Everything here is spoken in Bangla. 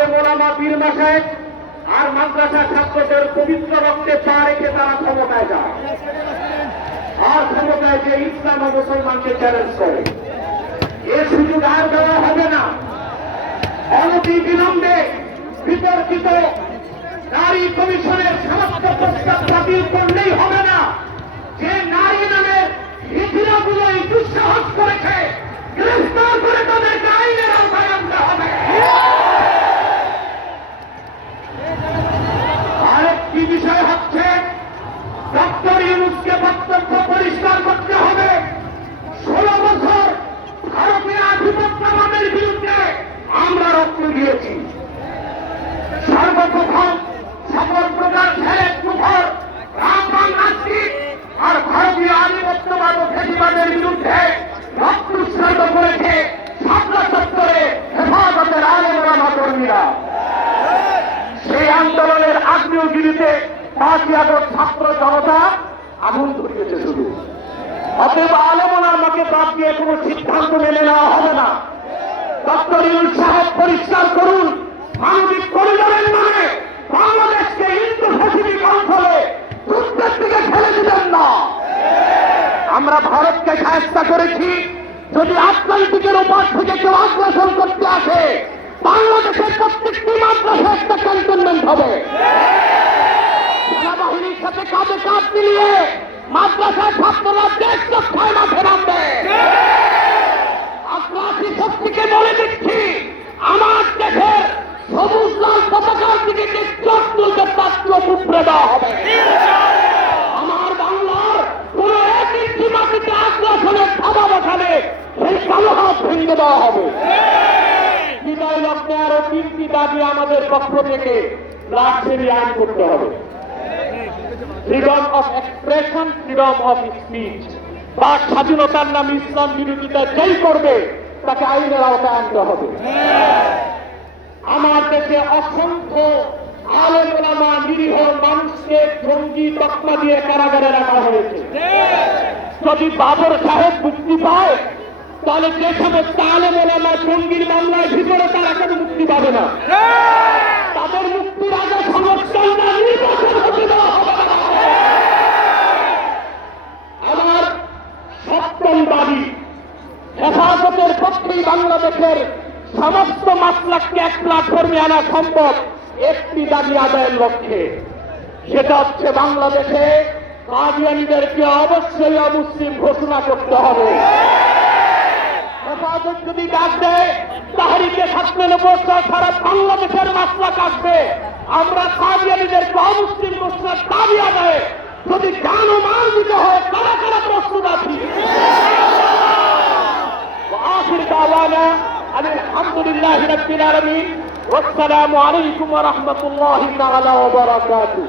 আলেম ওলামা পীর মাশায়েখ আর মাদ্রাসা ছাত্রদের পবিত্র রক্তে পা রেখে তারা ক্ষমতায় যায় আর ক্ষমতায় যে ইসলাম ও মুসলমানকে চ্যালেঞ্জ করে। এ সুযোগ আর দেওয়া হবে না। অনতি বিলম্বে বিতর্কিত নারী কমিশনের সমস্ত প্রস্তাব বাতিল করলেই হবে না। যে নারী নামের ইতিহাসগুলোই দুঃসাহস করেছে গ্রেফতার করে তাদেরকে আইনের আওতায় আনতে হবে। আরেকটি বিষয় হচ্ছে ডক্টর ইউনূসকে বক্তব্য পরিষ্কার করতে হবে। 16 বছর ভারতীয় আধিপত্যবাদের বিরুদ্ধে আমরা রক্ত দিয়েছি। সর্বপ্রথম সকল প্রকার ছেলের কুফর রামবান নাস্তিক আর ভারতীয় আধিপত্যবাদ ও ফ্যাসিবাদের বিরুদ্ধে রক্তস্নাত করেছে শাপলা চত্বরে হেফাজতের আলেম ওলামা কর্মীরা। সেই আন্দোলনের আগ্নেয়গিরিতে 5ই আগস্ট ছাত্র জনতা আগুন ধরিয়েছে শুধু। অতএব আলেম ওলামাকে বাদ দিয়ে কোনো সিদ্ধান্ত মেনে নেওয়া হবে না। ডক্টর ইউনূস সাহেব পরিষ্কার করুন, মানবিক করিডোরের নামে বাংলাদেশকে হিন্দু প্যাসিফিক অঞ্চলে যুদ্ধের দিকে ঠেলে দিবেন না। আমরা ভারতকে সাহায্য করেছি। যদি আটলান্টিকের ওপার থেকে কেউ আগ্রাসন করতে আসে, বাংলাদেশের প্রত্যেকটি মাদ্রাসা একটা ক্যান্টনমেন্ট হবে। সেনাবাহিনীর সাথে কাঁধে কাঁধ মিলিয়ে মাদ্রাসার ছাত্ররা দেশ রক্ষায় মাঠে নামবে। আগ্রাসী শক্তিকে বলে দিচ্ছি, আমার দেশের সবুজ লাল পতাকার দিকে যে চোখ তুলতে পাত্র উপড়ে দেওয়া হবে। আমার বাংলার কোন এক ইঞ্চি মাটিতে আগ্রাসনের থাবা বসালে সেই কালো হাত ভেঙে দেওয়া হবে। বিদায় লগ্নে আরো 3টি দাবি আমাদের পক্ষ থেকে লাক্সারি আইন করতে হবে। Freedom of expression, freedom of speech. বাক স্বাধীনতার নামে ইসলাম বিরোধিতা যেই করবে তাকে আইনের আওতায় আনতে হবে। আমার দেশে অসংখ্য আলেম ওলামা নিরীহ মানুষকে জঙ্গি তকমা দিয়ে কারাগারে রাখা হয়েছে। যদি বাবর সাহেব মুক্তি পায় তাহলে যে সমস্ত আলেম ওলামা জঙ্গির মামলায় ভিতরে তারা কেন মুক্তি পাবে না? তাদের মুক্তির আগে সংস্কার না নির্বাচন হতে দেওয়া হবে না। আমার সপ্তম দাবি, হেফাজতের পক্ষেই বাংলাদেশের সমস্ত মাসলাককে এক প্ল্যাটফর্মে আনা সম্ভব একটি দাবি আদায়ের লক্ষ্যে। সেটা হচ্ছে বাংলাদেশে কাদিয়ানীদেরকে অবশ্যই অমুসলিম ঘোষণা করতে হবে। হেফাজত যদি ডাক দেয় তাহরিকে 97 সারা বাংলাদেশের মাসলাক আসবে। আমরা কাদিয়ানীদেরকে অমুসলিম ঘোষণার দাবি আদায়ে যদি জান ও মাল দিতে হয় কারা কারা প্রস্তুত আছি। আখির দাওয়ানা আলহামদুলিল্লাহি রাব্বিল আলামিন। ওয়াসসালামু আলাইকুম ওয়া রাহমাতুল্লাহি তাআলা ওয়া বারাকাতুহু।